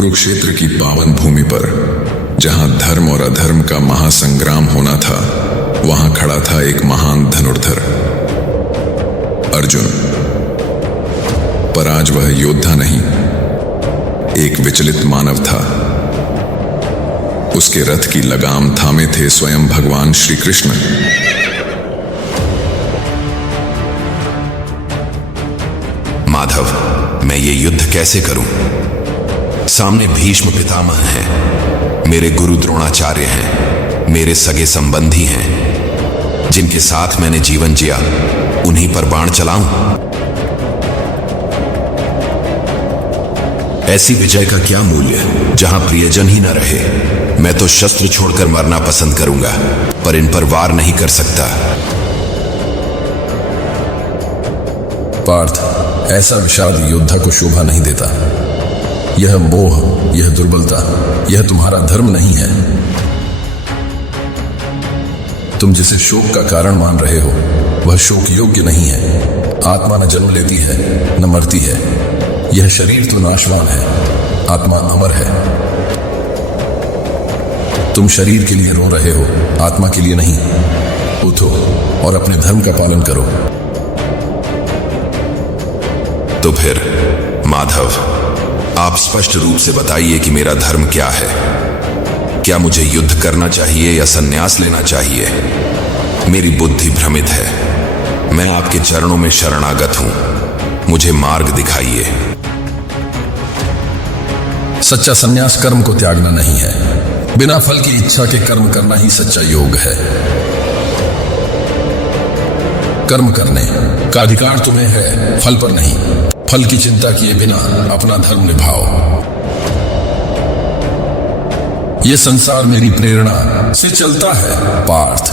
कुरुक्षेत्र की पावन भूमि पर जहां धर्म और अधर्म का महासंग्राम होना था, वहां खड़ा था एक महान धनुर्धर अर्जुन। पर आज वह योद्धा नहीं, एक विचलित मानव था। उसके रथ की लगाम थामे थे स्वयं भगवान श्री कृष्ण। माधव, मैं ये युद्ध कैसे करूं? सामने भीष्म पितामह हैं, मेरे गुरु द्रोणाचार्य हैं, मेरे सगे संबंधी हैं, जिनके साथ मैंने जीवन जिया, उन्हीं पर बाण चलाऊं? ऐसी विजय का क्या मूल्य जहां प्रियजन ही न रहे? मैं तो शस्त्र छोड़कर मरना पसंद करूंगा, पर इन पर वार नहीं कर सकता। पार्थ, ऐसा विषाद योद्धा को शोभा नहीं देता। यह मोह, यह दुर्बलता, यह तुम्हारा धर्म नहीं है। तुम जिसे शोक का कारण मान रहे हो, वह शोक योग्य नहीं है। आत्मा न जन्म लेती है, न मरती है। यह शरीर तो नाशवान है, आत्मा अमर है। तुम शरीर के लिए रो रहे हो, आत्मा के लिए नहीं। उठो और अपने धर्म का पालन करो। तो फिर माधव, आप स्पष्ट रूप से बताइए कि मेरा धर्म क्या है। क्या मुझे युद्ध करना चाहिए या संन्यास लेना चाहिए? मेरी बुद्धि भ्रमित है। मैं आपके चरणों में शरणागत हूं, मुझे मार्ग दिखाइए। सच्चा संन्यास कर्म को त्यागना नहीं है। बिना फल की इच्छा के कर्म करना ही सच्चा योग है। कर्म करने का अधिकार तुम्हें है, फल पर नहीं। फल की चिंता किए बिना अपना धर्म निभाओ। यह संसार मेरी प्रेरणा से चलता है पार्थ।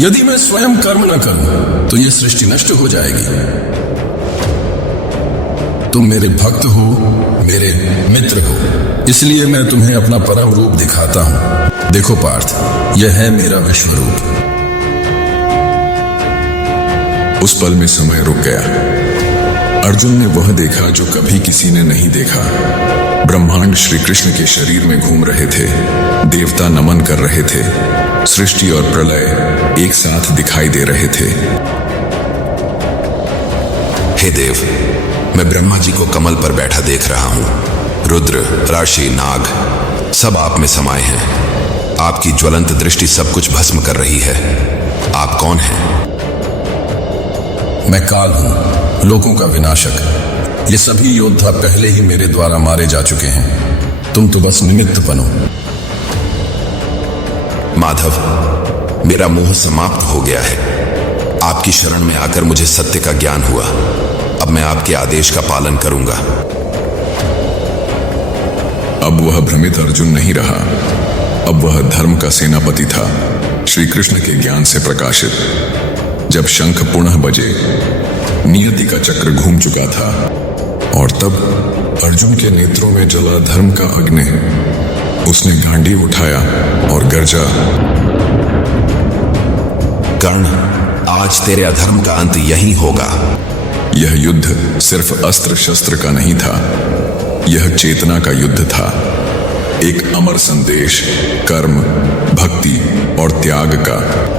यदि मैं स्वयं कर्म न करूं तो यह सृष्टि नष्ट हो जाएगी। तुम मेरे भक्त हो, मेरे मित्र हो, इसलिए मैं तुम्हें अपना परम रूप दिखाता हूं। देखो पार्थ, यह है मेरा विश्व रूप। उस पल में समय रुक गया। अर्जुन ने वह देखा जो कभी किसी ने नहीं देखा। ब्रह्मांड श्री कृष्ण के शरीर में घूम रहे थे। देवता नमन कर रहे थे। सृष्टि और प्रलय एक साथ दिखाई दे रहे थे। हे देव, मैं ब्रह्मा जी को कमल पर बैठा देख रहा हूं। रुद्र, राशि, नाग सब आप में समाये हैं। आपकी ज्वलंत दृष्टि सब कुछ भस्म कर रही है। आप कौन हैं? मैं काल हूं, लोगों का विनाशक। ये सभी योद्धा पहले ही मेरे द्वारा मारे जा चुके हैं। तुम तो बस निमित्त बनो। माधव, मेरा मोह समाप्त हो गया है। आपकी शरण में आकर मुझे सत्य का ज्ञान हुआ। अब मैं आपके आदेश का पालन करूंगा। अब वह भ्रमित अर्जुन नहीं रहा। अब वह धर्म का सेनापति था, श्री कृष्ण के ज्ञान से प्रकाशित। जब शंख पुनः बजे, नियति का चक्र घूम चुका था, और तब अर्जुन के नेत्रों में जला धर्म का अग्नि। उसने गांडीव उठाया और गरजा, कर्ण, आज तेरे अधर्म का अंत यही होगा। यह युद्ध सिर्फ अस्त्र शस्त्र का नहीं था, यह चेतना का युद्ध था। एक अमर संदेश, कर्म, भक्ति और त्याग का।